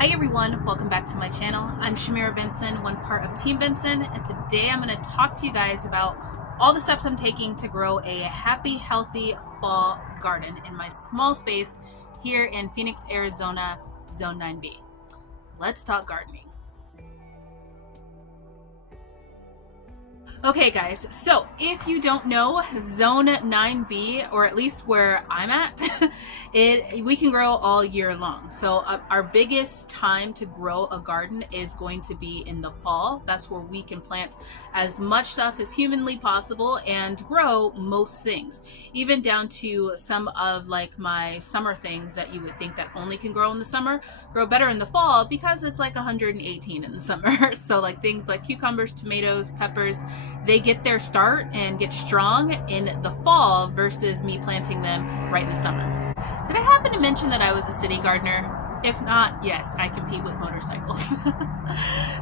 Hi everyone, welcome back to my channel. I'm Shamira Benson, one part of Team Benson, and today I'm going to talk to you guys about all the steps I'm taking to grow a happy, healthy fall garden in my small space here in Phoenix, Arizona, Zone 9B. Let's talk gardening. Okay guys, so if you don't know, Zone 9B, or at least where I'm at, we can grow all year long. So our biggest time to grow a garden is going to be in the fall. That's where we can plant as much stuff as humanly possible and grow most things, even down to some of like my summer things that you would think that only can grow in the summer, grow better in the fall because it's like 118 in the summer. So like things like cucumbers, tomatoes, peppers, they get their start and get strong in the fall versus me planting them right in the summer. Did I happen to mention that I was a city gardener? If not, yes, I compete with motorcycles.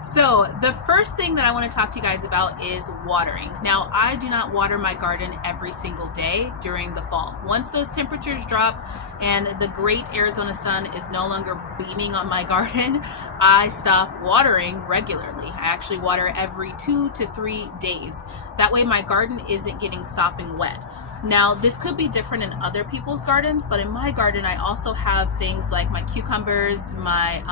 So the first thing that I want to talk to you guys about is watering. Now, I do not water my garden every single day during the fall. Once those temperatures drop and the great Arizona sun is no longer beaming on my garden, I stop watering regularly. I actually water every 2 to 3 days. That way my garden isn't getting sopping wet. Now, this could be different in other people's gardens, but in my garden, I also have things like my cucumbers, my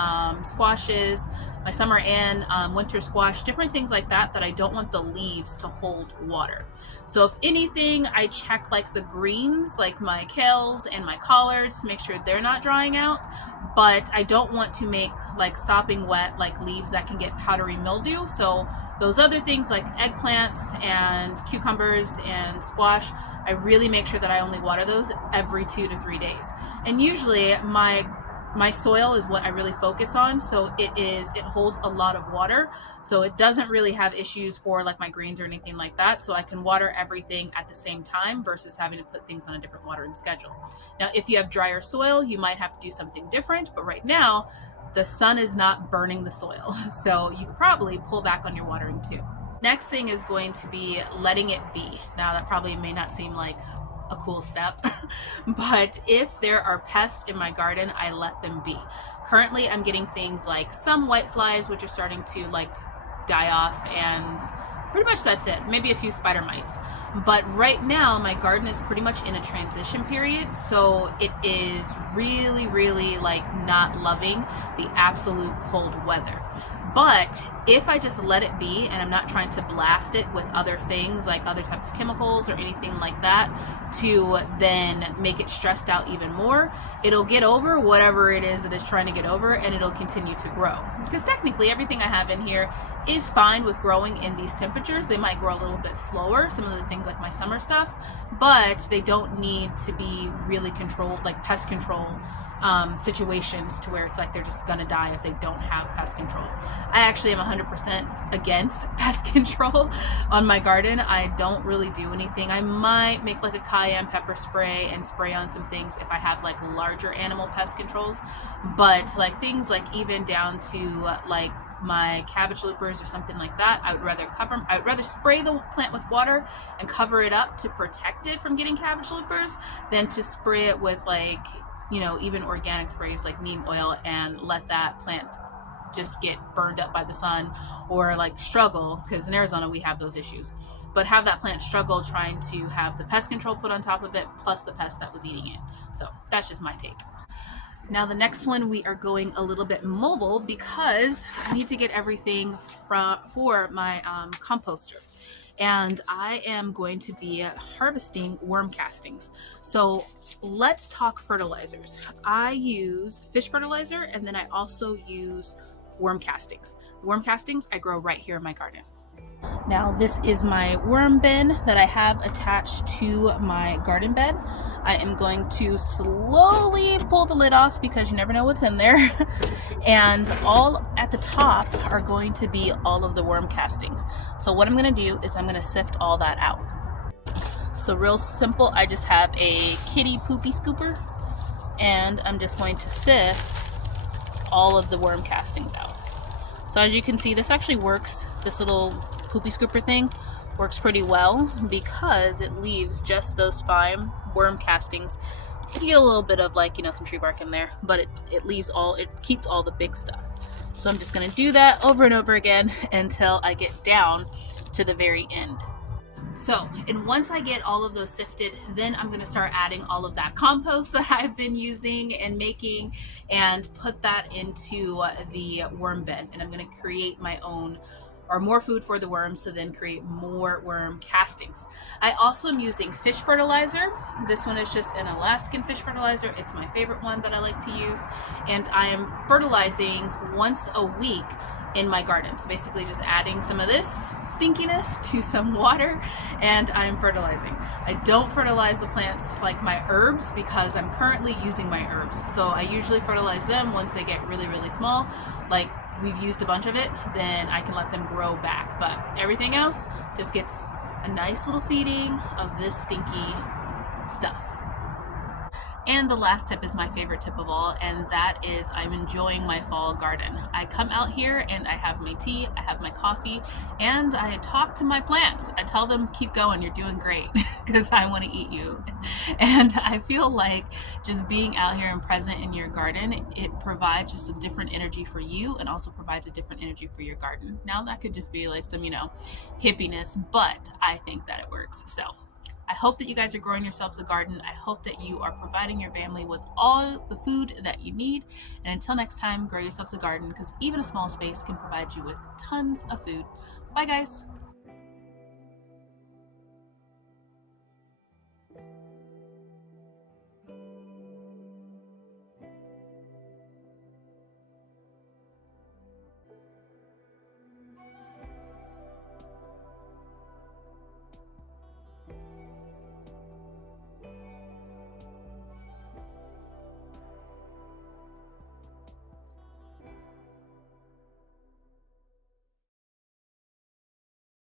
squashes, my summer and winter squash, different things like that I don't want the leaves to hold water. So if anything, I check like the greens, like my kales and my collards to make sure they're not drying out, but I don't want to make like sopping wet, like leaves that can get powdery mildew. So those other things like eggplants and cucumbers and squash, I really make sure that I only water those every 2 to 3 days. And usually my soil is what I really focus on, so it holds a lot of water, so it doesn't really have issues for like my greens or anything like that, so I can water everything at the same time versus having to put things on a different watering schedule. Now, if you have drier soil, you might have to do something different, but right now, the sun is not burning the soil, so you could probably pull back on your watering too. Next thing is going to be letting it be. Now, that probably may not seem like a cool step, but if there are pests in my garden, I let them be. Currently, I'm getting things like some whiteflies, which are starting to like die off, and pretty much that's it. Maybe a few spider mites. But right now, my garden is pretty much in a transition period, so it is really like not loving the absolute cold weather. But if I just let it be and I'm not trying to blast it with other things like other type of chemicals or anything like that to then make it stressed out even more, it'll get over whatever it is that it's trying to get over, and it'll continue to grow. Because technically everything I have in here is fine with growing in these temperatures. They might grow a little bit slower, some of the things like my summer stuff, but they don't need to be really controlled, like pest control situations to where it's like they're just gonna die if they don't have pest control. I actually am 100% against pest control on my garden. I don't really do anything. I might make like a cayenne pepper spray and spray on some things if I have like larger animal pest controls, but like things like even down to like my cabbage loopers or something like that, I would rather spray the plant with water and cover it up to protect it from getting cabbage loopers than to spray it with like, you know, even organic sprays like neem oil and let that plant just get burned up by the sun or like struggle, because in Arizona we have those issues, but have that plant struggle trying to have the pest control put on top of it plus the pest that was eating it. So that's just my take. Now the next one, we are going a little bit mobile because I need to get everything for my composter. And I am going to be harvesting worm castings. So let's talk fertilizers. I use fish fertilizer, and then I also use worm castings. Worm castings I grow right here in my garden. Now this is my worm bin that I have attached to my garden bed. I am going to slowly pull the lid off because you never know what's in there. And all at the top are going to be all of the worm castings. So what I'm going to do is I'm going to sift all that out. So real simple, I just have a kitty poopy scooper and I'm just going to sift all of the worm castings out. So as you can see, this actually works. This little poopy scooper thing works pretty well because it leaves just those fine worm castings You get a little bit of like, some tree bark in there, but it keeps all the big stuff. So I'm just gonna do that over and over again until I get down to the very end. So, and once I get all of those sifted, then I'm going to start adding all of that compost that I've been using and making and put that into the worm bed. And I'm going to create my own or more food for the worms to then create more worm castings. I also am using fish fertilizer. This one is just an Alaskan fish fertilizer. It's my favorite one that I like to use. And I am fertilizing once a week in my garden. So basically just adding some of this stinkiness to some water, and I'm fertilizing. I don't fertilize the plants like my herbs because I'm currently using my herbs. So I usually fertilize them once they get really, really small. Like we've used a bunch of it, then I can let them grow back. But everything else just gets a nice little feeding of this stinky stuff. And the last tip is my favorite tip of all, and that is I'm enjoying my fall garden. I come out here and I have my tea, I have my coffee, and I talk to my plants. I tell them, keep going, you're doing great, because I want to eat you. And I feel like just being out here and present in your garden, it provides just a different energy for you and also provides a different energy for your garden. Now that could just be like some, hippiness, but I think that it works. So I hope that you guys are growing yourselves a garden. I hope that you are providing your family with all the food that you need. And until next time, grow yourselves a garden, because even a small space can provide you with tons of food. Bye, guys.